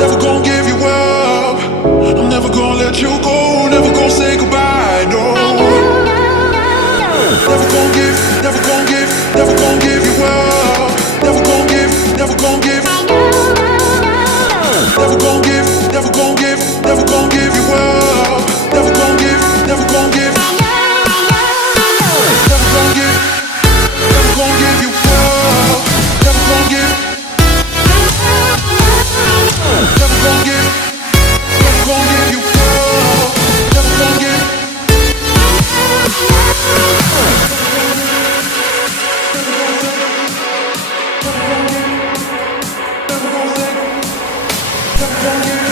never gonna give you up. I'm never gonna let you go, never gonna say goodbye, no. Never gonna give, never gonna give, never gonna give you up. Never gonna give, never gonna give. Never gonna give, never gonna give, never gonna give you up. Never gonna give, never gonna give. Never gonna give, never gonna give you up. Never gonna give, never gonna give, never gonna give you up. Never gonna give. Never gonna give.